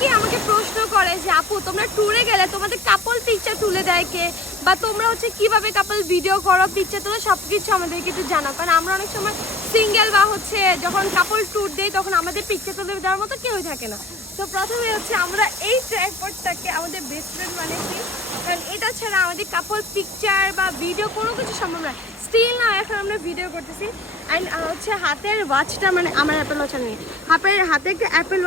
অনেকেই আমাকে প্রশ্ন করে যে আপু তোমরা ট্যুরে গেলে তোমাদের কাপল পিকচার তুলে দেয় কে, বা তোমরা হচ্ছে কিভাবে কাপল ভিডিও করো, পিকচার তোলো, সব কিছু আমাদেরকে একটু জানাও। কারণ আমরা অনেক সময় সিঙ্গেল বা হচ্ছে যখন কাপল ট্যুর দেই তখন আমাদের পিকচার তুলে দেওয়ার মতো কেউই থাকে না। তো প্রথমে হচ্ছে আমরা এই ট্রাইপডটাকে আমাদের বেস্ট ফ্রেন্ড বানিয়েছি, কারণ এটা ছাড়া আমাদের কাপল পিকচার বা ভিডিও কোনো কিছু সম্ভব নয়। স্টিল না এখন আমরা ভিডিও করতেছি। অ্যান্ড হচ্ছে হাতের ওয়াচটা, মানে আমার অ্যাপেল ওয়াচ নেই, হাতে একটা অ্যাপেল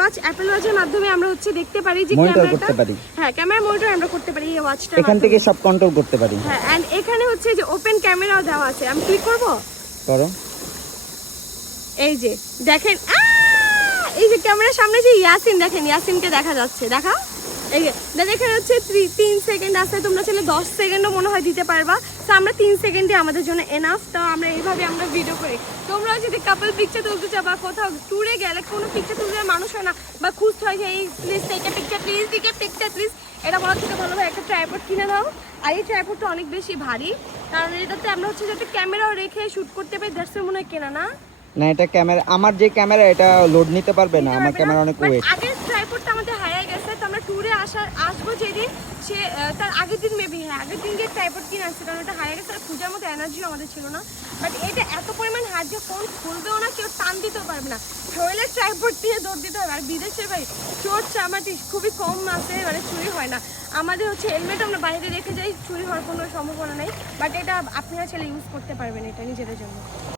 ওয়াচের মাধ্যমে আমরা হচ্ছে দেখতে পারি যে ক্যামেরাটা, হ্যাঁ ক্যামেরা মনিটর আমরা করতে পারি এই ওয়াচটা, এখান থেকে সব কন্ট্রোল করতে পারি। হ্যাঁ, অ্যান্ড এখানে হচ্ছে যে ওপেন ক্যামেরাও দেওয়া আছে। আমি ক্লিক করব, করো। এই যে দেখেন এই যে ক্যামেরার সামনে যে ইয়াসিন, দেখেন ইয়াসিনকে দেখা যাচ্ছে, দেখা এই যে এখানে হচ্ছে 3 সেকেন্ড আছে, তোমরা চাইলে 10 সেকেন্ডও মনে হয় দিতে পারবা। তো আমরা 3 সেকেন্ডে আমাদের জন্য এনাফ। তো আমরা এইভাবে আমরা ভিডিও করি। তোমরাও যদি কাপল পিকচার তুলতে চাও বা কোথাও ট্যুরে গেলে কোনো পিকচার তুলতে মানুষ হয় না বা খুঁজতে হয় যে এই please take a picture, please এটা বলার থেকে ভালো হয় একটা ট্রাইপড কিনে দাও। আর এই ট্রাইপডটা অনেক বেশি ভারী, কারণ এটাতে আমরা হচ্ছে যাতে ক্যামেরাও রেখে শ্যুট করতে পারি। দ্যাটস মনে হয় কেনা না, না এটা ক্যামেরা, আমার যে ক্যামেরা এটা লোড নিতে পারবে না, আমার ক্যামেরা অনেক ওয়েট। আগের ট্রাইপডটা আমাদের হারিয়ে গেছে। তো আমরা ট্যুরে আসবো যেদিন, সে তার আগের দিন মেবি, হ্যাঁ আগের দিন গিয়ে ট্রাইপড কিনে আসছে, কারণ ওটা হারিয়ে গেছে। আর খোঁজার মতো এনার্জিও আমাদের ছিল না। বাট এটা এত পরিমাণ হাত যে ফোন খুলবেও না, কেউ টান দিতেও পারবে না, শরীরের ট্রাইপড দিয়ে দৌড় দিতে হবে। আর বিদেশের ভাই চোর চামাটি খুবই কম আছে, মানে চুরি হয় না। আমাদের হচ্ছে হেলমেট আমরা বাইরে রেখে যাই, চুরি হওয়ার কোনো সম্ভাবনা নেই। বাট এটা আপনারা ছেলে ইউজ করতে পারবেন এটা নিজেদের জন্য।